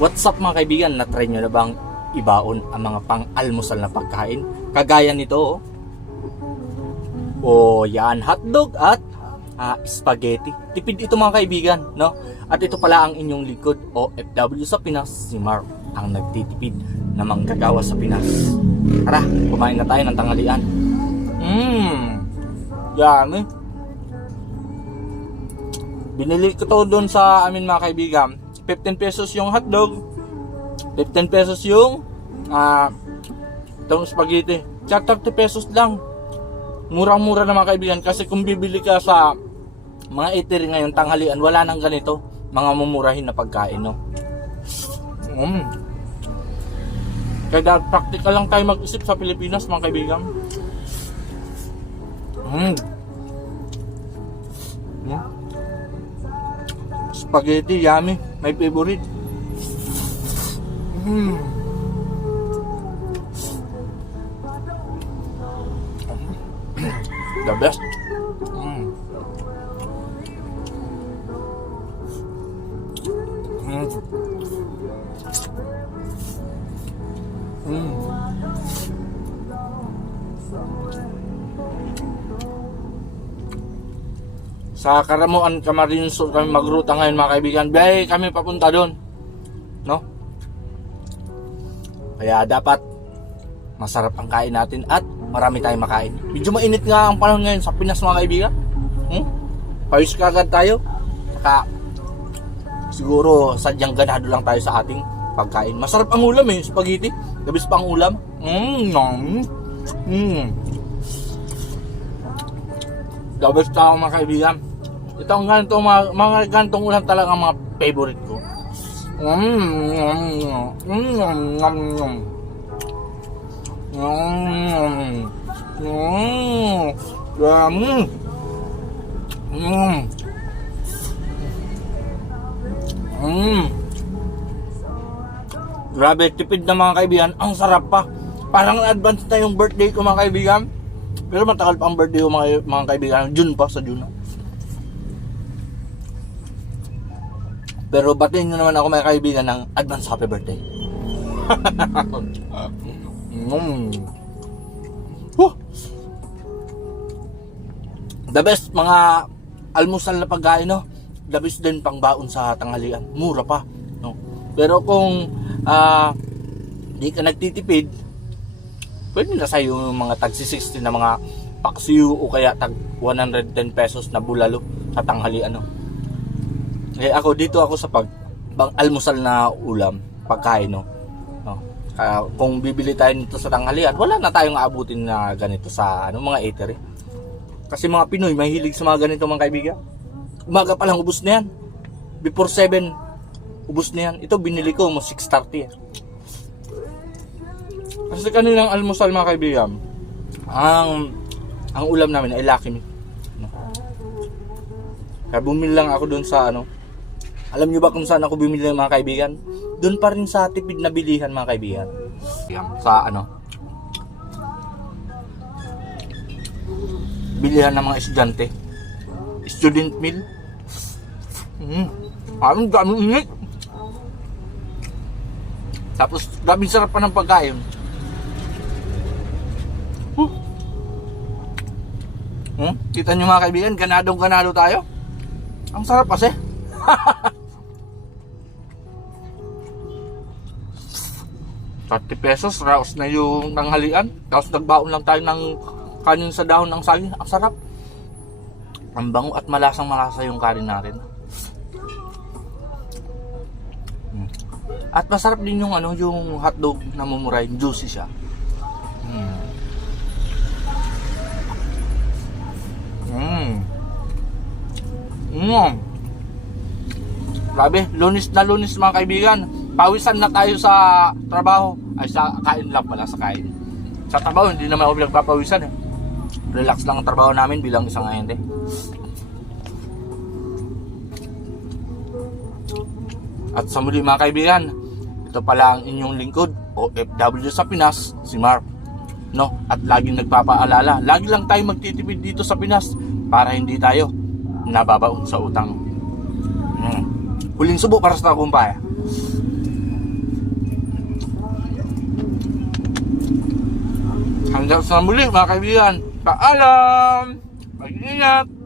What's up mga kaibigan? Na-try nyo na bang ibaon ang mga pang-almusal na pagkain? Kagaya nito yan, hotdog at spaghetti. Tipid ito mga kaibigan, no? At ito pala ang inyong likod OFW sa Pinas, si Mark, ang nagtitipid na manggagawa sa Pinas. Tara, kumain na tayo ng tanghalian. Yummy. Binili ko to doon sa amin mga kaibigan. 15 pesos yung hotdog, 15 pesos yung itong spaghetti. Tsaka 30 pesos lang. Murang-mura na mga kaibigan, kasi kung bibili ka sa mga eatery ngayon tanghalian, wala nang ganito, mga mumurahin na pagkain, no? Kaya practical lang tayo mag-isip sa Pilipinas mga kaibigan. Spaghetti, yummy. My favorite. The best. Sa Caramuan, Camarines Sur kami magruta ngayon mga kaibigan. Biyahe kami papunta doon, no? Kaya dapat masarap ang kain natin at marami tayong makain. Medyo mainit nga ang panahon ngayon sa Pinas mga kaibigan. Pawis ka agad tayo. Saka siguro sadyang ganado lang tayo sa ating pagkain. Masarap ang ulam spaghetti. Labis pa ang ulam. Labis pa mga kaibigan. Ito ang ganitong mga ganitong ulam talaga ang mga favorite ko. Grabe, tipid na mga kaibigan. Ang sarap pa. Parang advance na yung birthday ko mga kaibigan. Pero matagal pa ang birthday ko mga kaibigan. June pa, sa June. Pero batiin nyo naman ako mga kaibigan ng advance happy birthday. The best mga almusal na pagkain, no? The best din pang baon sa tanghalian. Mura pa, no? Pero kung di ka nagtitipid, pwede na sa'yo yung mga tag 60 na mga paksiw o kaya tag 110 pesos na bulalo sa tanghalian, no? Eh ako dito sa almusal na ulam, pagkain, no? Kung bibili tayo nito sa tanghalian, wala na tayong aabutin na ganito sa mga eatery. Kasi mga Pinoy mahilig sa mga ganito mga kaibigan. Umaga pa lang ubos na yan. Before 7, ubos na yan. Ito binili ko mo 6:30. Kasi kanilang almusal mga kaibigan, ang ulam namin ay Lucky Me. Kaya bumili lang ako doon sa alam nyo ba kung saan ako bumili ng mga kaibigan? Doon pa rin sa tipid na bilihan mga kaibigan. Sa bilihan ng mga estudyante. Student meal. Parang gaming init. Tapos gaming sarap pa ng pagkain. Kita nyo mga kaibigan, ganadong-ganado tayo. Ang sarap kasi. 30 pesos, raos na yung tanghalian. Tapos nagbaon lang tayo ng kanin sa dahon ng saging. Ang sarap. Ang bango at malasang-malasa yung kanin natin. At masarap din yung yung hotdog na mumuray, juicy siya. Grabe, lunis na lunis mga kaibigan. Pawisan na tayo sa trabaho. Ay sa kain lang pala, sa kain. Sa trabaho hindi naman ako nagpapawisan Relax lang ang trabaho namin bilang isang ahente. At sa muli mga kaibigan, ito pala ang inyong lingkod OFW sa Pinas, si Mark, no? At laging nagpapaalala, lagi lang tayo magtitipid dito sa Pinas para hindi tayo nababaon sa utang. Huling subo para sa tagumpay. Hanggang sa muli mga kaibigan. Paalam! Mag-ingat!